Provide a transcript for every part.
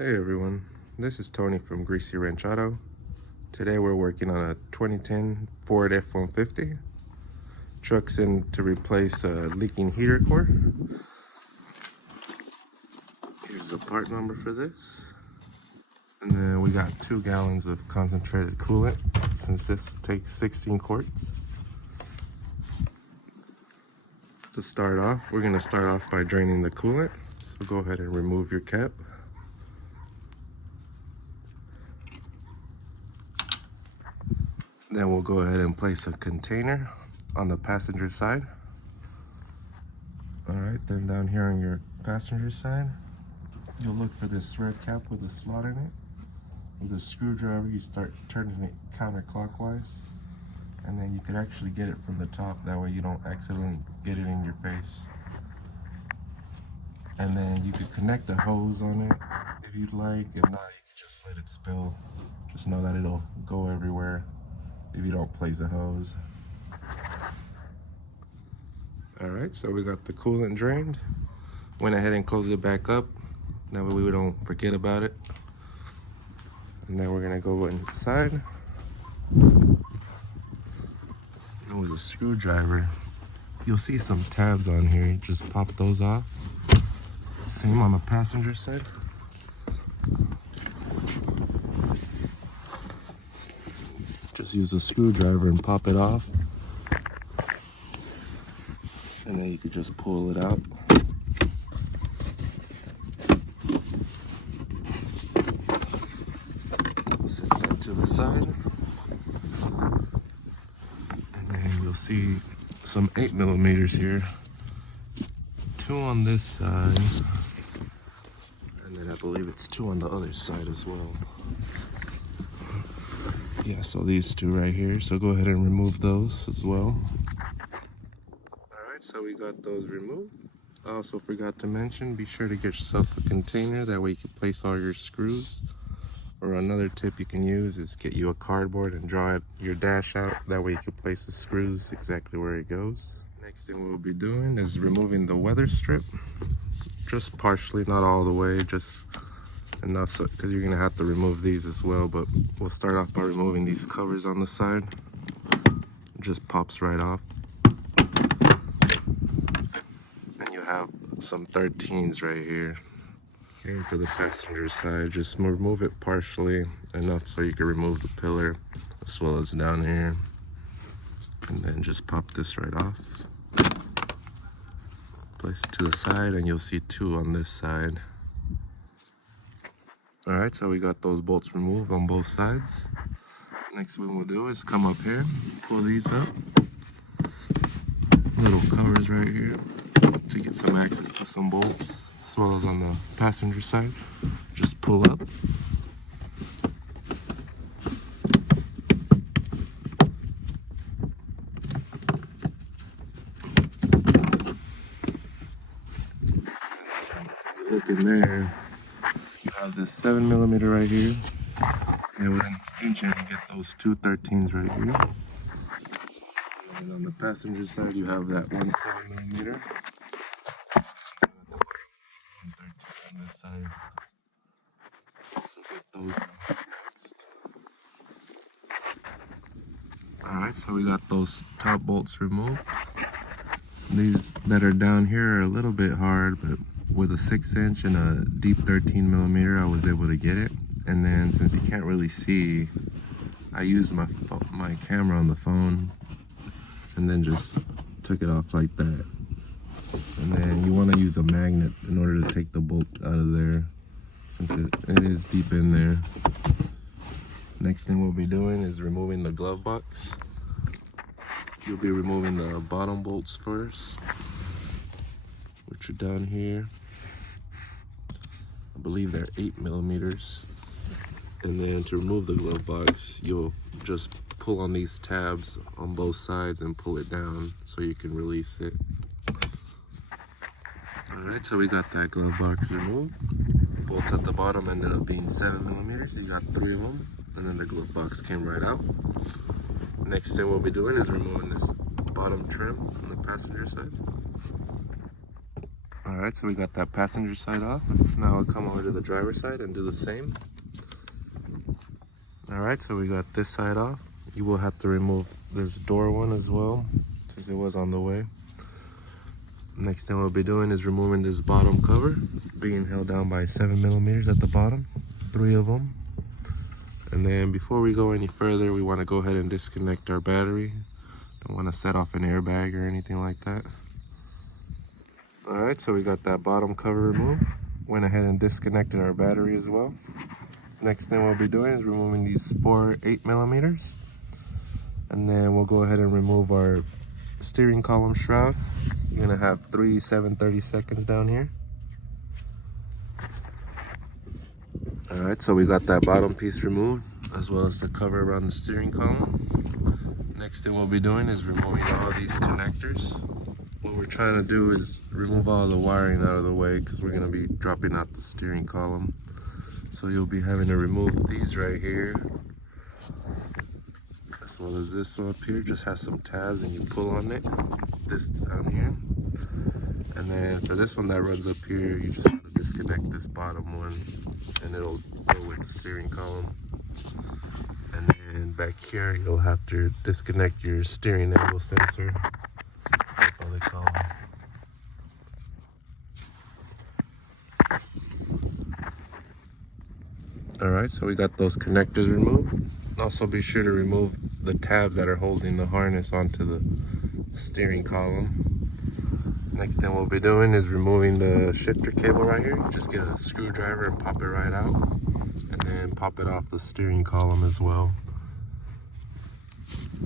Hey everyone, this is Tony from Greasy Wrench Auto. Today we're working on a 2010 Ford F150. Truck's in to replace a leaking heater core. Here's the part number for this. And then we got 2 gallons of concentrated coolant, since this takes 16 quarts. To start off, we're going to start off by draining the coolant. So go ahead and remove your cap. Then we'll go ahead and place a container on the passenger side. Alright, then down here on your passenger side, you'll look for this red cap with a slot in it. With a screwdriver, you start turning it counterclockwise, and then you could actually get it from the top. That way you don't accidentally get it in your face. And then you could connect a hose on it if you'd like. If not, you could just let it spill. Just know that it'll go everywhere if you don't place a hose. Alright, so we got the coolant drained. Went ahead and closed it back up. That way we don't forget about it. And then we're gonna go inside. And with a screwdriver, you'll see some tabs on here. Just pop those off. Same on the passenger side. Just use a screwdriver and pop it off. And then you could just pull it out. Set that to the side. And then you'll see some 8mm here. 2 on this side. And then I believe it's 2 on the other side as well. Yeah, so these 2 right here. So go ahead and remove those as well. Alright, so we got those removed. I also forgot to mention, be sure to get yourself a container. That way you can place all your screws. Or another tip you can use is get you a cardboard and draw your dash out. That way you can place the screws exactly where it goes. Next thing we'll be doing is removing the weather strip. Just partially, not all the way, just enough, so because you're gonna have to remove these as well. But we'll start off by removing these covers on the side. It just pops right off. And you have some 13s right here. Same for the passenger side, just remove it partially, enough so you can remove the pillar as well as down here. And then just pop this right off. Place it to the side and you'll see 2 on this side. Alright, so we got those bolts removed on both sides. Next thing we'll do is come up here, pull these up. Little covers right here to get some access to some bolts. As well as on the passenger side, just pull up. Look in there, you have this 7mm right here, and with an extension you get those 2 13s right here. And on the passenger side you have that 1 7mm. On this side. So get those next. Alright, so we got those top bolts removed. These that are down here are a little bit hard, but with a 6-inch and a deep 13mm I was able to get it. And then since you can't really see, I used my camera on the phone and then just took it off like that. And then you want to use a magnet in order to take the bolt out of there, since it is deep in there. Next thing we'll be doing is removing the glove box. You'll be removing the bottom bolts first, which are down here. I believe they're 8mm. And then to remove the glove box, you'll just pull on these tabs on both sides and pull it down so you can release it. Alright, so we got that glove box removed. Bolts at the bottom ended up being 7mm. You got 3 of them, and then the glove box came right out. Next thing we'll be doing is removing this bottom trim on the passenger side. Alright, so we got that passenger side off. Now I'll come over to the driver's side and do the same. Alright, so we got this side off. You will have to remove this door one as well, since it was on the way. Next thing we'll be doing is removing this bottom cover, being held down by 7mm at the bottom, 3 of them. And then before we go any further, we want to go ahead and disconnect our battery. Don't want to set off an airbag or anything like that. Alright, so we got that bottom cover removed. Went ahead and disconnected our battery as well. Next thing we'll be doing is removing these 4 8mm. And then we'll go ahead and remove our steering column shroud. You're gonna have 3 7/32 down here. Alright, so we got that bottom piece removed, as well as the cover around the steering column. Next thing we'll be doing is removing all these connectors. What we're trying to do is remove all the wiring out of the way, because we're gonna be dropping out the steering column. So you'll be having to remove these right here, as well as this one up here. Just has some tabs and you pull on it, this down here. And then for this one that runs up here, you just have to disconnect this bottom one and it'll go with the steering column. And then back here, you'll have to disconnect your steering angle sensor. That's what they call them. Alright, so we got those connectors removed. Also be sure to remove the tabs that are holding the harness onto the steering column. Next thing we'll be doing is removing the shifter cable right here. Just get a screwdriver and pop it right out. And then pop it off the steering column as well.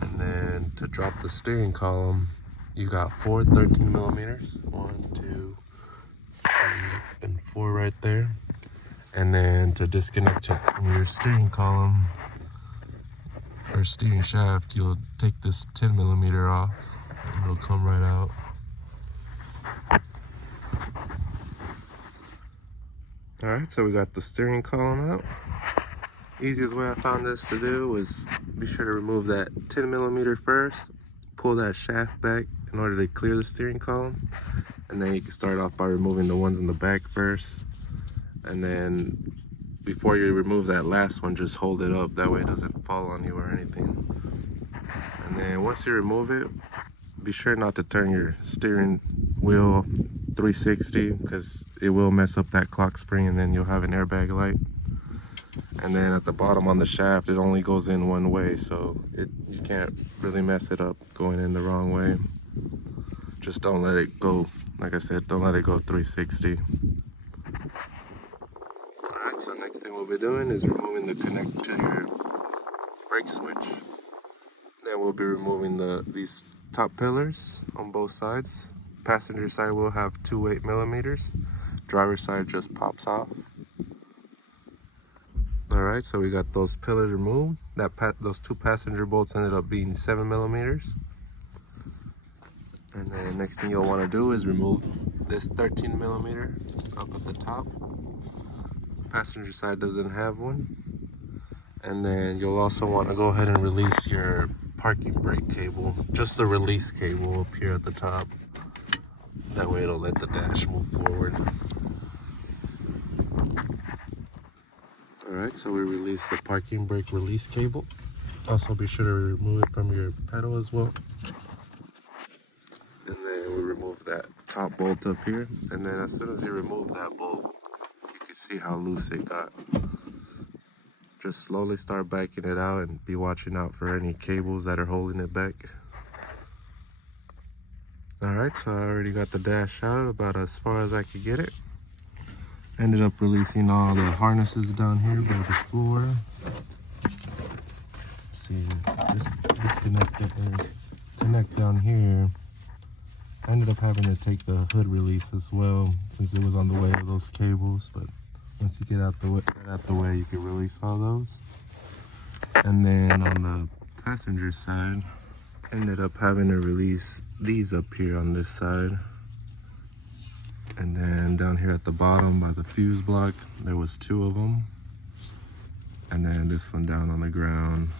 And then to drop the steering column, you got 4 13mm. 1, 2, 3, and 4 right there. And then to disconnect it from your steering column or steering shaft, you'll take this 10mm off and it'll come right out. Alright, so we got the steering column out. Easiest way I found this to do was be sure to remove that 10mm first, pull that shaft back in order to clear the steering column, and then you can start off by removing the ones in the back first. And then before you remove that last one, just hold it up, that way it doesn't fall on you or anything. And then once you remove it, be sure not to turn your steering wheel 360, because it will mess up that clock spring and then you'll have an airbag light. And then at the bottom on the shaft, it only goes in one way, so you can't really mess it up going in the wrong way. Just don't let it go, like I said, don't let it go 360. Alright, so next thing we'll be doing is removing the connect to your brake switch. Then we'll be removing these top pillars on both sides. Passenger side will have 2 8mm. Driver side just pops off. Alright, so we got those pillars removed. Those 2 passenger bolts ended up being 7mm. And then next thing you'll want to do is remove this 13mm up at the top. Passenger side doesn't have one. And then you'll also want to go ahead and release your parking brake cable, just the release cable up here at the top. That way it'll let the dash move forward. Alright, so we release the parking brake release cable. Also be sure to remove it from your pedal as well. And then we remove that top bolt up here. And then as soon as you remove that bolt, you can see how loose it got. Just slowly start backing it out and be watching out for any cables that are holding it back. Alright, so I already got the dash out about as far as I could get it. Ended up releasing all the harnesses down here by the floor. Let's see, disconnect it and connect down here. I ended up having to take the hood release as well, since it was on the way of those cables, but once you get out the way, you can release all those. And then on the passenger side, ended up having to release these up here on this side. And then down here at the bottom by the fuse block, there was 2 of them. And then this one down on the ground.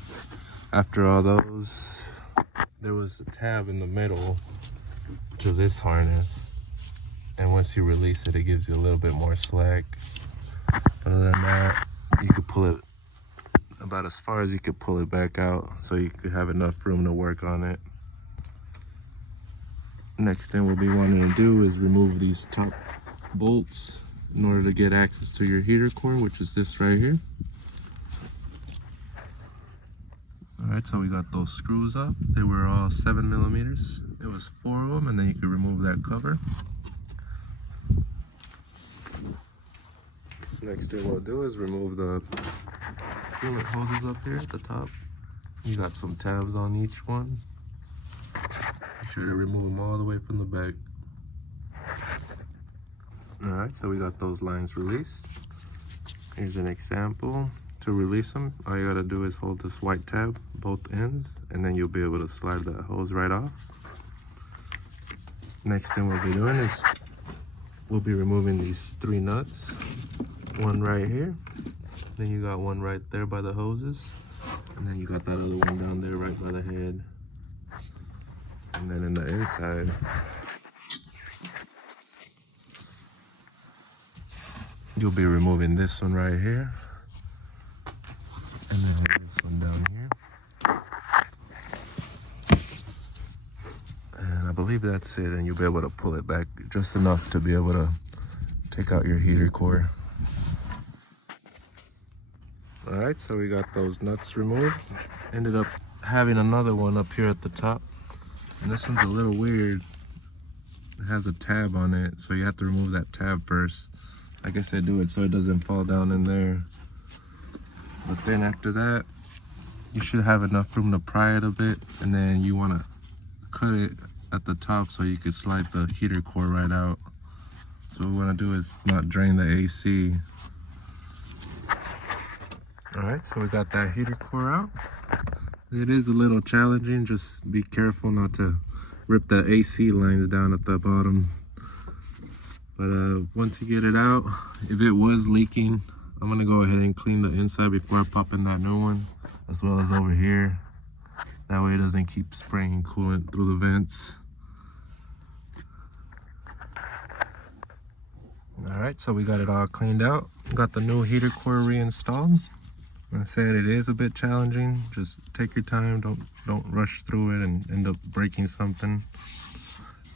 After all those, there was a tab in the middle to this harness. And once you release it, it gives you a little bit more slack. Other than that, you could pull it about as far as you could pull it back out, so you could have enough room to work on it. Next thing we'll be wanting to do is remove these top bolts in order to get access to your heater core, which is this right here. Alright, so we got those screws up. They were all 7 millimeters. It was 4 of them, and then you can remove that cover. Next thing we'll do is remove the coolant hoses up here at the top. You got some tabs on each one. Be sure to remove them all the way from the back. Alright, so we got those lines released. Here's an example. To release them, all you gotta do is hold this white tab, both ends, and then you'll be able to slide the hose right off. Next thing we'll be doing is we'll be removing these 3 nuts. One right here, then you got one right there by the hoses, and then you got that other one down there right by the head. And then in the inside, you'll be removing this one right here, and then this one down here. And I believe that's it, and you'll be able to pull it back just enough to be able to take out your heater core. Alright, so we got those nuts removed. Ended up having another one up here at the top, and this one's a little weird. It has a tab on it, so you have to remove that tab first. I guess I do it so it doesn't fall down in there. But then after that, you should have enough room to pry it a bit, and then you want to cut it at the top so you can slide the heater core right out. So what we want to do is not drain the AC. Alright, so we got that heater core out. It is a little challenging, just be careful not to rip the AC lines down at the bottom. But once you get it out, if it was leaking, I'm gonna go ahead and clean the inside before I pop in that new one, as well as over here. That way it doesn't keep spraying coolant through the vents. Alright, so we got it all cleaned out. Got the new heater core reinstalled. I said it is a bit challenging. Just take your time, don't rush through it and end up breaking something.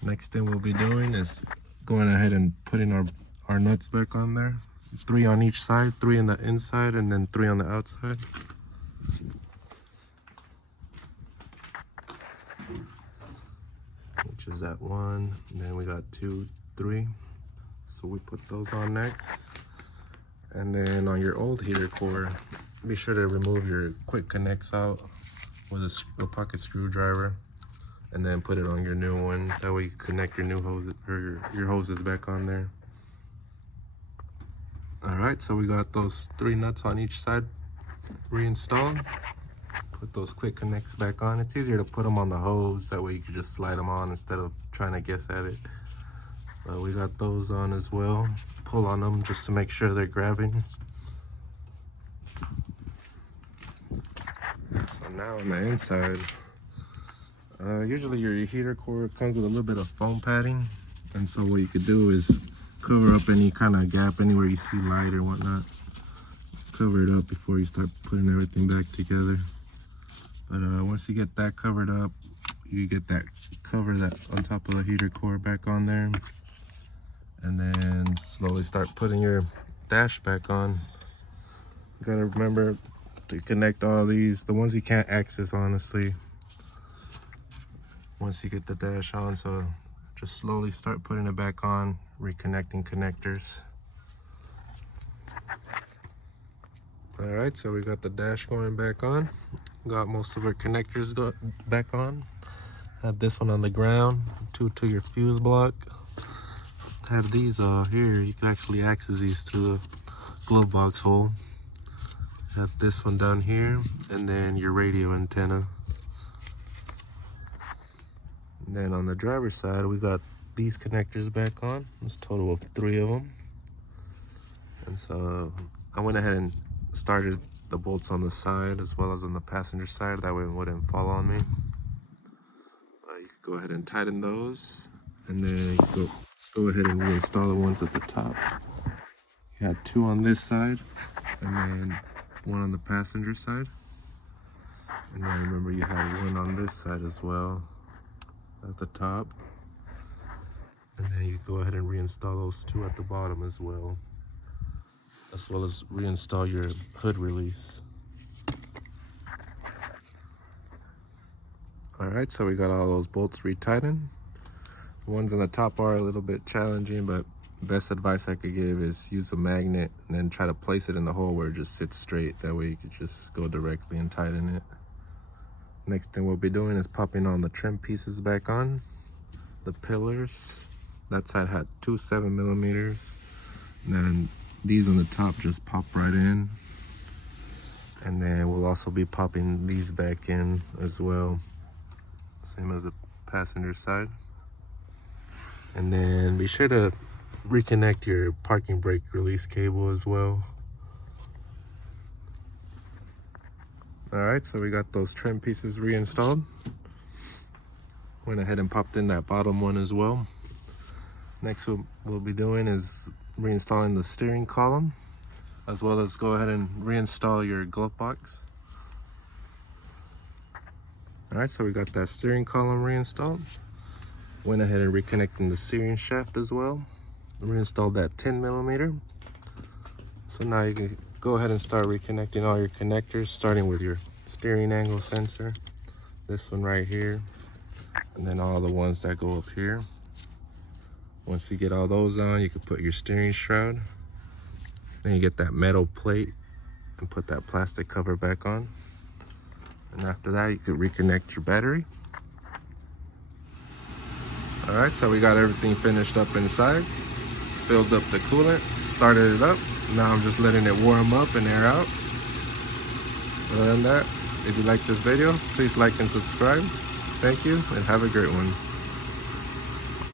Next thing we'll be doing is going ahead and putting our nuts back on there. 3 on each side, 3 in the inside, and then 3 on the outside. Which is that 1, and then we got 2, 3. So we put those on next. And then on your old heater core, be sure to remove your quick connects out with a pocket screwdriver, and then put it on your new one. That way you connect your new hose or your hoses back on there. Alright, so we got those 3 nuts on each side reinstalled. Put those quick connects back on. It's easier to put them on the hose, that way you can just slide them on instead of trying to guess at it. But we got those on as well. Pull on them just to make sure they're grabbing. So now on the inside, usually your heater core comes with a little bit of foam padding, and so what you could do is cover up any kind of gap anywhere you see light or whatnot. Cover it up before you start putting everything back together. But once you get that covered up, you get that cover that on top of the heater core back on there, and then slowly start putting your dash back on. You gotta remember to connect all these, the ones you can't access honestly, once you get the dash on. So just slowly start putting it back on, reconnecting connectors. Alright, so we got the dash going back on. Got most of our connectors back on. Have this one on the ground, 2 to your fuse block. Have these here, you can actually access these through the glove box hole. Have this one down here, and then your radio antenna. And then on the driver's side, we got these connectors back on. There's a total of 3 of them. And so I went ahead and started the bolts on the side as well as on the passenger side. That way it wouldn't fall on me. You could go ahead and tighten those, and then you go go ahead and reinstall the ones at the top. You had 2 on this side, and then 1 on the passenger side. And then remember you had 1 on this side as well, at the top. And then you go ahead and reinstall those 2 at the bottom as well as reinstall your hood release. Alright, so we got all those bolts retightened. The ones on the top are a little bit challenging, but the best advice I could give is use a magnet and then try to place it in the hole where it just sits straight. That way you could just go directly and tighten it. Next thing we'll be doing is popping on the trim pieces back on. The pillars, that side had 2 7mm, and then these on the top just pop right in. And then we'll also be popping these back in as well, same as the passenger side. And then be sure to reconnect your parking brake release cable as well. Alright, so we got those trim pieces reinstalled. Went ahead and popped in that bottom one as well. Next what we'll be doing is reinstalling the steering column, as well as go ahead and reinstall your glove box. Alright, so we got that steering column reinstalled. Went ahead and reconnecting the steering shaft as well. Reinstalled that 10mm. So now you can go ahead and start reconnecting all your connectors, starting with your steering angle sensor, this one right here, and then all the ones that go up here. Once you get all those on, you can put your steering shroud. Then you get that metal plate and put that plastic cover back on. And after that, you could reconnect your battery. Alright, so we got everything finished up inside. Filled up the coolant, started it up. Now I'm just letting it warm up and air out. Other than that, if you like this video, please like and subscribe. Thank you, and have a great one.